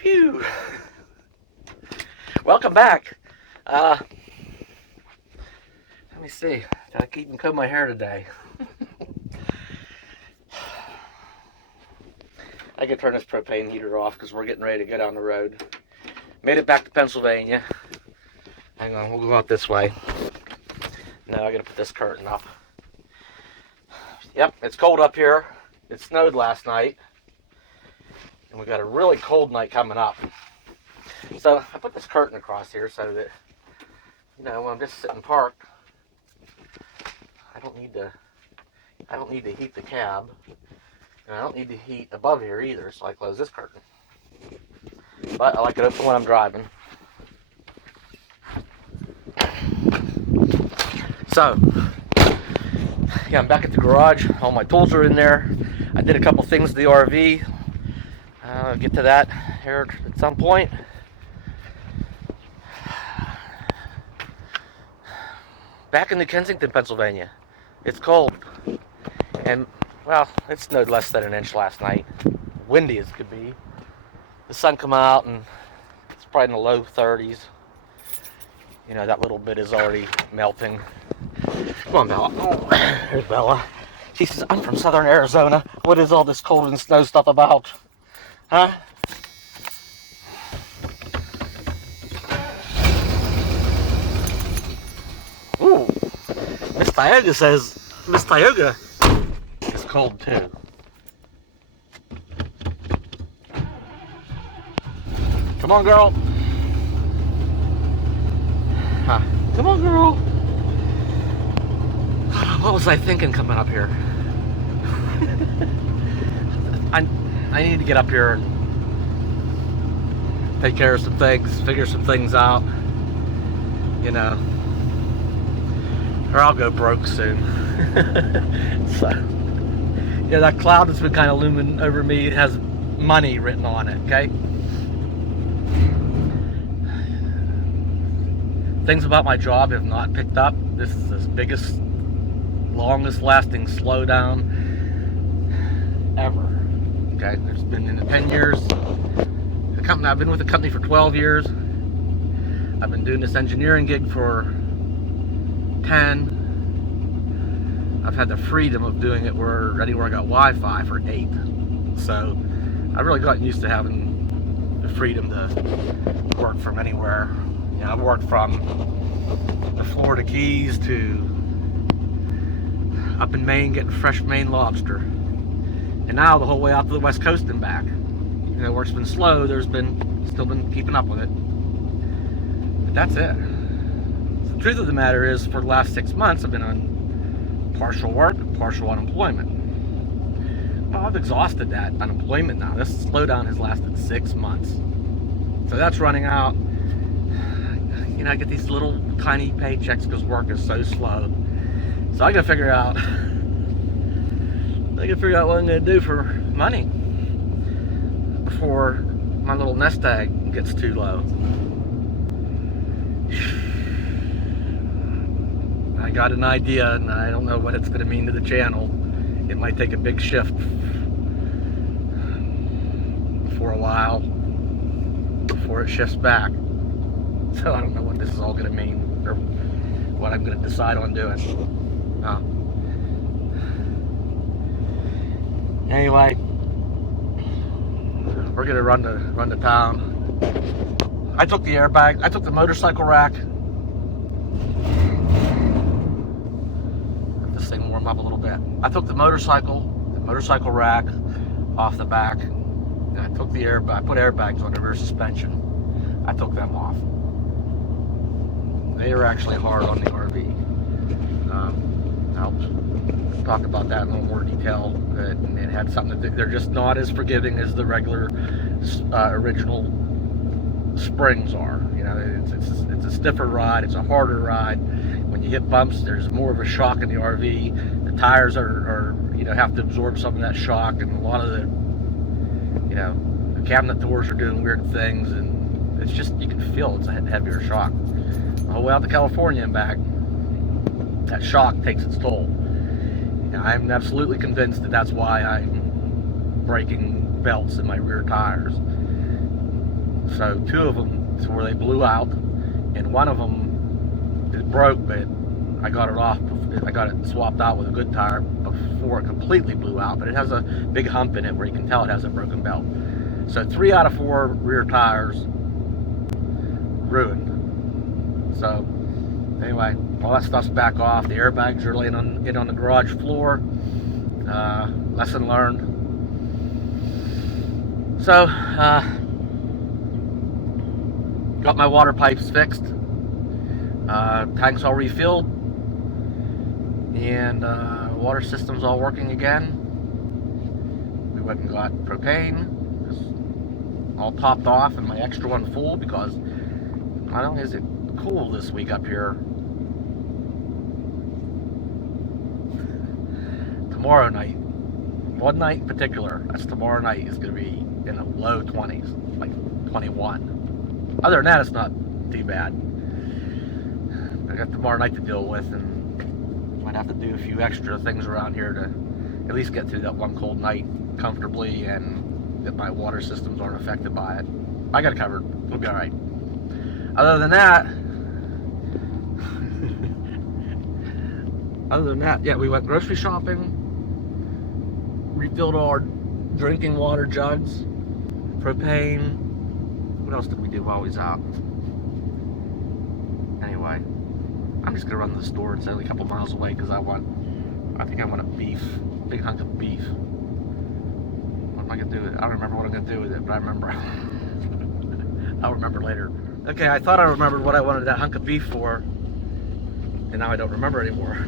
Phew. Welcome back. Let me see. Gotta keep and comb my hair today. I can turn this propane heater off because we're getting ready to go down the road. Made it back to Pennsylvania. Hang on, we'll go out this way. Now I gotta put this curtain up. Yep, it's cold up here. It snowed last night. And we got a really cold night coming up. So I put this curtain across here so that, you know, when I'm just sitting parked, I don't need to heat the cab. And I don't need to heat above here either, so I close this curtain. But I like it open when I'm driving. So, yeah, I'm back at the garage. All my tools are in there. I did a couple things to the RV. I'll get to that here at some point. Back in New Kensington, Pennsylvania. It's cold. And, well, it snowed less than an inch last night. Windy as could be. The sun come out and it's probably in the low 30s. You know, that little bit is already melting. Come on, Bella. Oh, there's Bella. She says, I'm from southern Arizona. What is all this cold and snow stuff about? Huh? Ooh. Miss Tioga says, Miss Tioga is cold too. Come on, girl. Huh. Come on, girl. What was I thinking coming up here? I need to get up here and take care of some things, figure some things out, you know, or I'll go broke soon. So, yeah, that cloud that's been kind of looming over me, it has money written on it, okay? Things about my job have not picked up. This is the biggest, longest lasting slowdown ever. Okay, there's been in the 10 years, I've been with the company for 12 years. I've been doing this engineering gig for 10. I've had the freedom of doing it anywhere I got Wi-Fi for 8. So I've really gotten used to having the freedom to work from anywhere. You know, I've worked from the Florida Keys to up in Maine getting fresh Maine lobster. And now the whole way out to the West Coast and back. You know, where it's been slow, still been keeping up with it. But that's it. So the truth of the matter is, for the last 6 months, I've been on partial work, partial unemployment. Well, I've exhausted that unemployment now. This slowdown has lasted 6 months. So that's running out. You know, I get these little tiny paychecks because work is so slow. So I gotta figure out what I'm gonna do for money before my little nest egg gets too low. I got an idea, and I don't know what it's gonna mean to the channel. It might take a big shift for a while before it shifts back. So I don't know what this is all gonna mean or what I'm gonna decide on doing. Anyway, we're gonna run to town. I took the airbag. I took the motorcycle rack. Let this thing warm up a little bit. I took the motorcycle rack off the back. And I took the airbag. I put airbags on the rear suspension. I took them off. They are actually hard on the RV. I'll talk about that in a little more detail. It had something that they're just not as forgiving as the regular original springs are. You know, it's a stiffer ride. It's a harder ride. When you hit bumps, there's more of a shock in the RV. The tires are you know, have to absorb some of that shock, and a lot of the, you know, the cabinet doors are doing weird things, and it's just, you can feel it's a heavier shock. The whole way out to California and back, that shock takes its toll. And I'm absolutely convinced that that's why I'm breaking belts in my rear tires. So 2 of them is where they blew out, and one of them it broke, but I got it off. I got it swapped out with a good tire before it completely blew out, but it has a big hump in it where you can tell it has a broken belt. So 3 out of 4 rear tires ruined. So anyway, all that stuff's back off. The airbags are laying on the garage floor. Lesson learned. So got my water pipes fixed. Tanks all refilled, and water system's all working again. We went and got propane, just all topped off, and my extra one full because not only is it cool this week up here, tomorrow night, one night in particular, that's tomorrow night, is going to be in the low 20s, like 21. Other than that, it's not too bad. I got tomorrow night to deal with, and might have to do a few extra things around here to at least get through that one cold night comfortably, and that my water systems aren't affected by it. I got it covered. It'll be alright. Other than that, yeah, we went grocery shopping, refilled all our drinking water jugs, propane. What else did we do while we was out? Anyway, I'm just gonna run to the store. It's only a couple miles away because I think I want a big hunk of beef. What am I gonna do with it? I don't remember what I'm gonna do with it, but I remember. I'll remember later. Okay, I thought I remembered what I wanted that hunk of beef for, and now I don't remember anymore.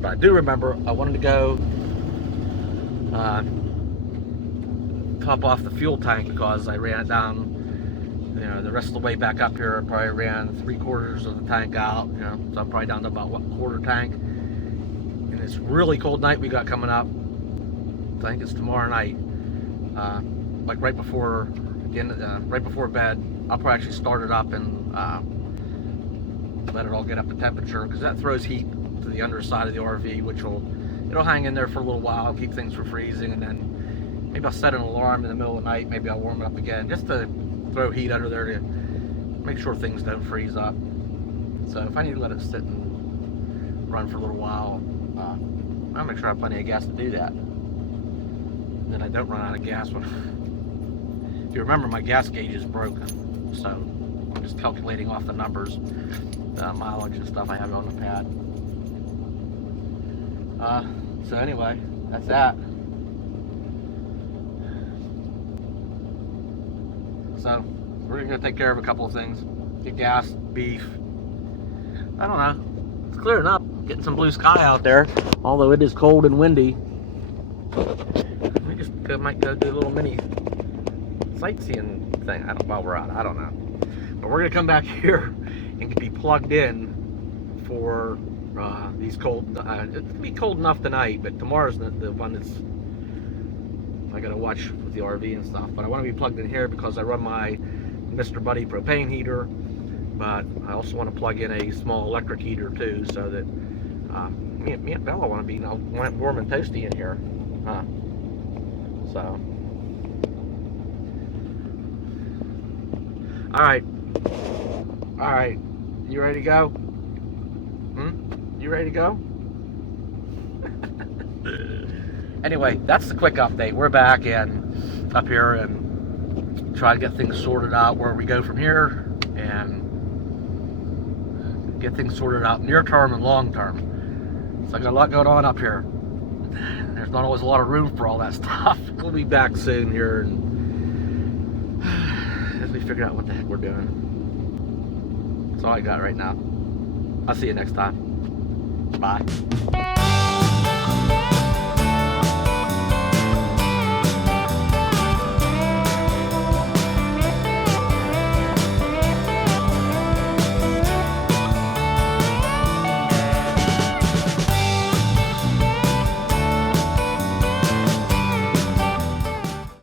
But I do remember I wanted to go top off the fuel tank because I ran it down. You know, the rest of the way back up here, I probably ran 3/4 of the tank out. You know, so I'm probably down to about 1/4 tank. And this really cold night we got coming up, I think it's tomorrow night. Like right before bed, I'll probably actually start it up and let it all get up to temperature, because that throws heat to the underside of the RV, which it'll hang in there for a little while, keep things from freezing, and then maybe I'll set an alarm in the middle of the night. Maybe I'll warm it up again just to throw heat under there to make sure things don't freeze up. So if I need to let it sit and run for a little while, I'll make sure I have plenty of gas to do that. And then I don't run out of gas when. If you remember, my gas gauge is broken, so I'm just calculating off the numbers, the mileage and stuff I have on the pad. So anyway, that's that. So we're gonna take care of a couple of things. Get gas, beef. I don't know. It's clearing up. Getting some blue sky out there, although it is cold and windy. We just might go do a little mini sightseeing thing. While we're out, I don't know. But we're gonna come back here and be plugged in for these cold. It's gonna be cold enough tonight, but tomorrow's the one that's I gotta watch with the RV and stuff. But I want to be plugged in here because I run my Mr. Buddy propane heater, but I also want to plug in a small electric heater too, so that me and Bella want to be warm and toasty in here. So. All right, you ready to go? You ready to go? Anyway, that's the quick update. We're back and up here and try to get things sorted out where we go from here, and get things sorted out near term and long term. So I got a lot going on up here. There's not always a lot of room for all that stuff. We'll be back soon here, and as we figure out what the heck we're doing. That's all I got right now. I'll see you next time. Bye.